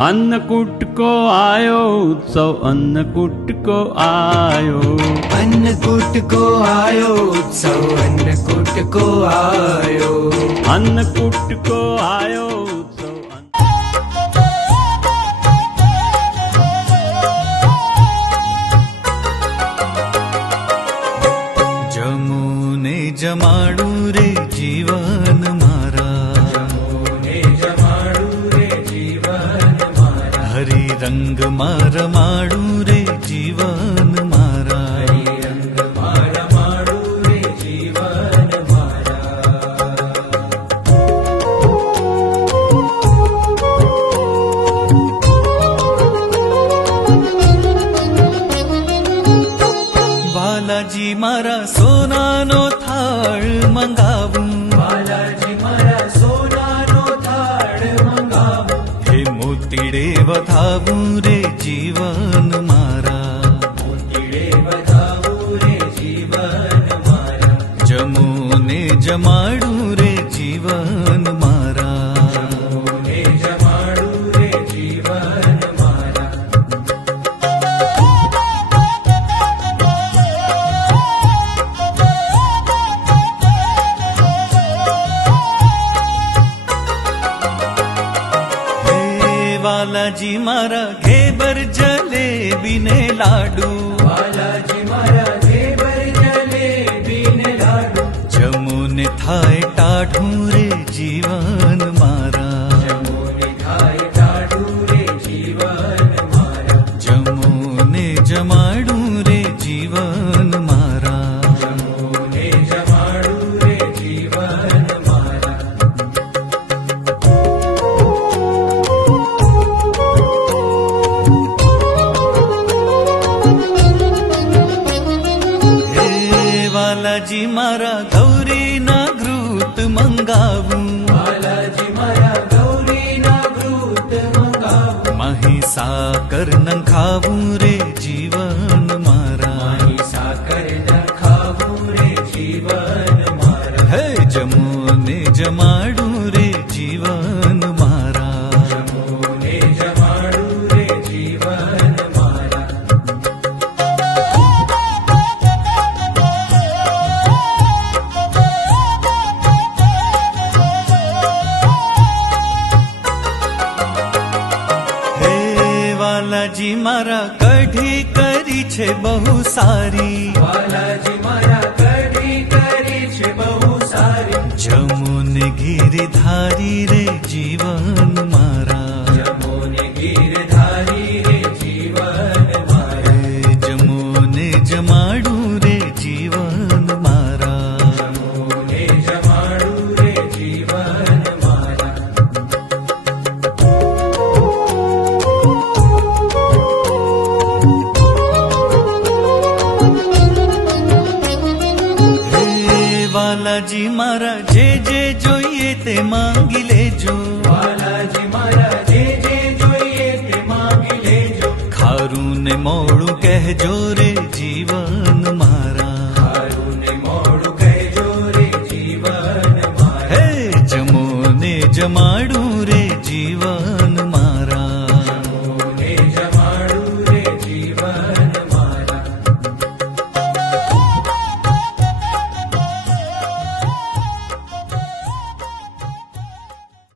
अन्नकूट को आयो उत्सव, अन्नकूट को आयो, अन्नकूट को आयो उत्सव, अन्नकूट को आयो, अन्नकूट को आयो उत्सव। जमुने जमाडू रे जीवन मारा, जमुने जमाडू रे जीवन मारा, हरि रंग मार माडू रे जीवन मारा, हरि रंग मार माडू रे जीवन मारा। बालाजी मारा सोनानो थाळ मंगावूं, बालाजी मारा सोनानो थाळ मंगावूं, हे मोतीडे वधावूं रे जीवन मारा, मोतीडे वधावूं रे जीवन मारा, जमुने जमाडू रे जीवन मारा, जमुने जमाडू रे जीवन मारा। बालाजी मारा घेबर जलेबी ने लाडू, बालाजी मारा घेबर जलेबी ने लाडू, जमुने थाय टाढू रे जीवन मारा, जमुने खाय टाडू रे जीवन मारा, जमुने जमाडू रे जीवन मारा, जमुने जमाडू रे जीवन मारा। हे बालाजी मारा गौरी ना घृत मंगावूं, बालाजी मारा गौरी ना घृत मंगावूं, माही साकर न खावूं रे जीवन मारा, माही साकर न खावूं रे जीवन मारा, हे जमुने जमाडू रे जीवन मारा, जमुने जमाडू रे जीवन मारा। हे बालाजी मारा कढ़ी करी छे बहु सारी, बालाजी मारा कढ़ी करी छे बहु सारी, जमुने गिरधारी रे जीवन मारा, जमुने गिरधारी रे जीवन मारा, हे जमुने जमाडू रे जीवन मारा, जमुने जमाडू रे जीवन मारा। हे बालाजी मारा जे जे જોઈએ તે માંગી લેજો, बालाजी मारा जे जे જોઈએ તે માંગી લેજો, ખારું ને મોડું કહેજો રે જીવન મારા, ખારું ને મોડું કહેજો રે જીવન મારા, હે જમોને જમાડું રે જીવન